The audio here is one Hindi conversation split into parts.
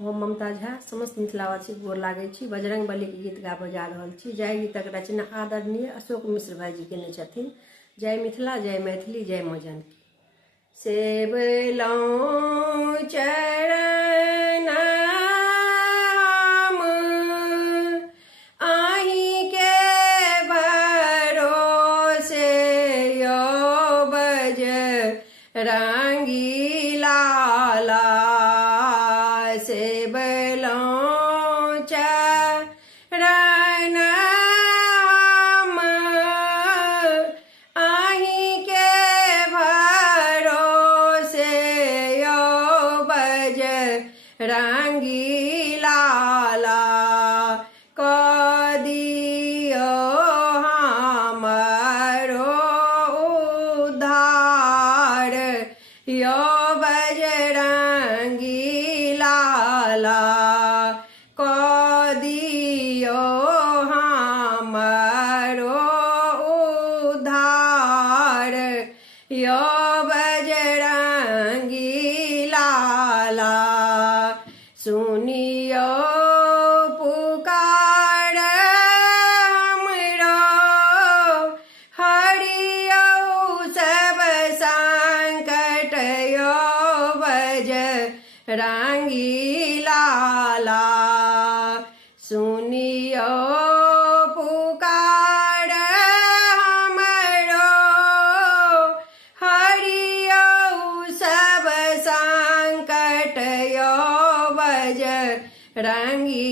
हम ममता झा समस्त मिथिलावासी गोर लागै छी। बजरंग बली के गीत गाबऽ जा रहल छी। जय गीतक रचना आदरणीय अशोक मिश्र भाईजी केने छथिन। जय मिथिला, जय मैथिली, जय माँ जानकी। सेवलौं चरण हम आहि के भरोसे यो बजरंगी लाला। सेवलौं चरण हम आहि के भरोसे यो बजरंगी लाला। क दियो हमरो उद्धार यो बजरंगी लाला। क दियो हमरो उद्धार यो बजरंगी लाला। सुनियो पुकार हमरो हरियो सब संकट यो बजरंगी लाला। सुनियो पुकार हमरो हरियो सब संकट यो बजरंगी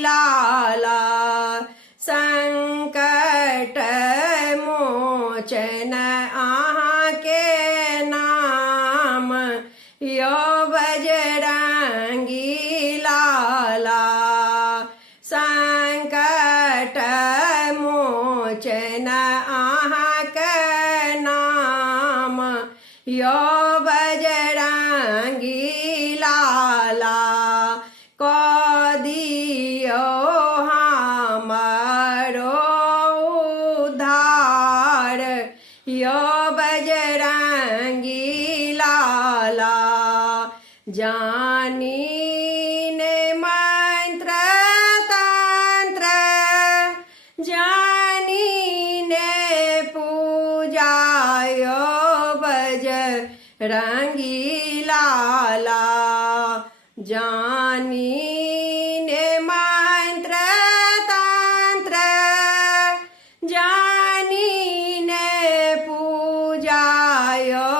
लाला। संकट मोचन अहाँ के नाम यो बजरंगी लाला। संकट मोचन अहाँ के नाम यो बजरंगी लाला। क दियो हमरो उद्धार यो बजरंगी लाला। जानी ने मंत्र तंत्र जानी ने पूजा यो बजरंगी लाला। जानी ने मंत्र तंत्र जानी ने पूजा यो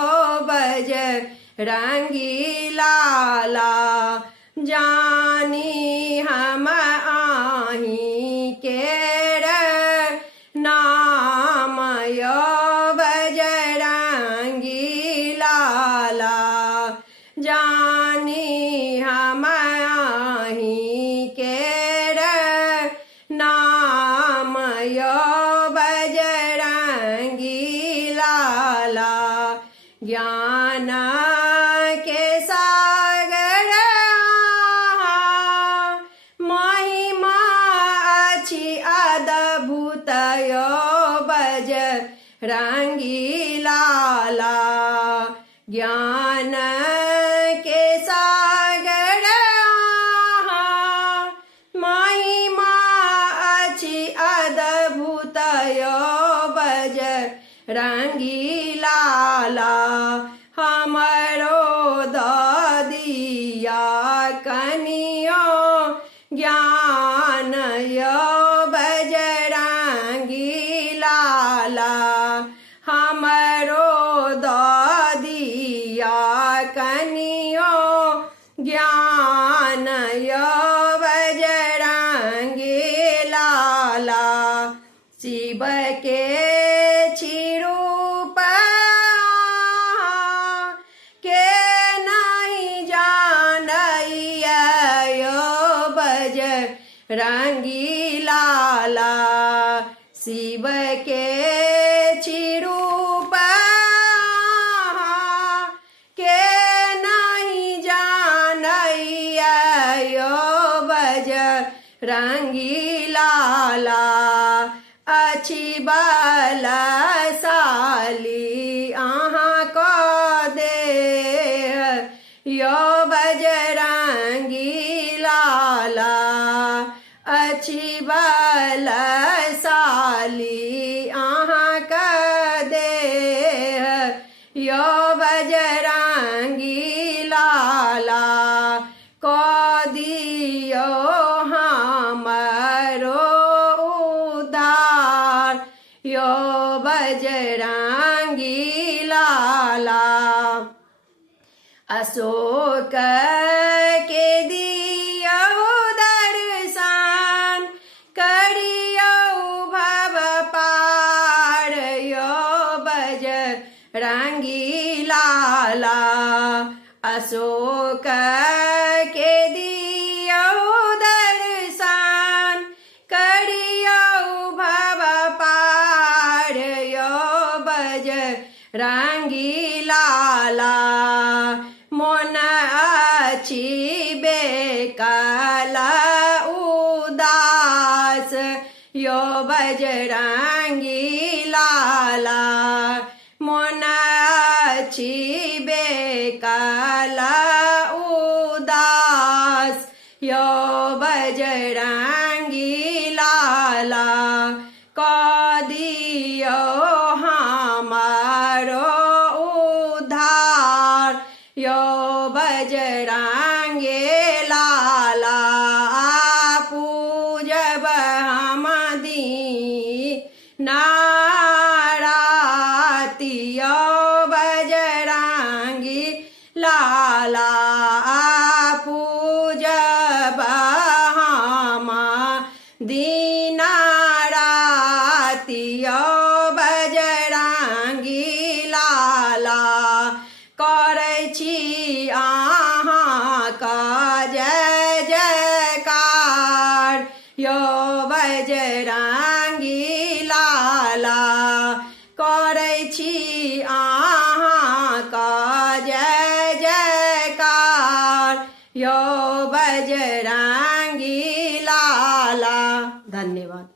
बजरंगी लाला। जानी हम आहि केर नाम यो बजरंगी लाला। जानी हम आहि केर नाम यो बजरंगी लाला। ज्ञान के सागर आहाँ महिमा अछि अद्भुत यो बजरंगी लाला। ज्ञान के सागर आहाँ महिमा अछि अद्भुत यो बजरंगी लाला। हमरो ददिया कनियो ज्ञान यो बजरंगी लाला। हमरो ददिया कनियो ज्ञान यो बजरंगी लाला। शिव के रूप के नहीं जानैया यो बजरंगी लाला। शिव के रूप के नहीं जानैया यो बजरंगी लाला। अछि बलशाली अहाँ को दे यो बजरंगी अच्छी बलशाली अहाँक देह यो बजरंगी लाला कऽ दियौ हमरो उद्धार यो बजरंगी लाला। अशोक के दियौ दर्शन करियौ भव पार यो बजरंगी लाला। अशोक के दियौ दर्शन करियौ भव पार यो बजरंगी लाला। मोन अछि बेकल उदास यो बजरंगी लाला। मोन अछि बेकल उदास यो बजरंगी लाला कऽ दियौ हमरो उद्धार यो बजरंगी लाला। पूजब हम दीनाराति यो बजरंगी लाला। पूजब हम दीनाराति यो बजरंगी लाला। करै छी अहाँक जय जयकार यो बजरंगी लाला। करै छी अहाँक जय जयकार यो बजरंगी लाला। धन्यवाद।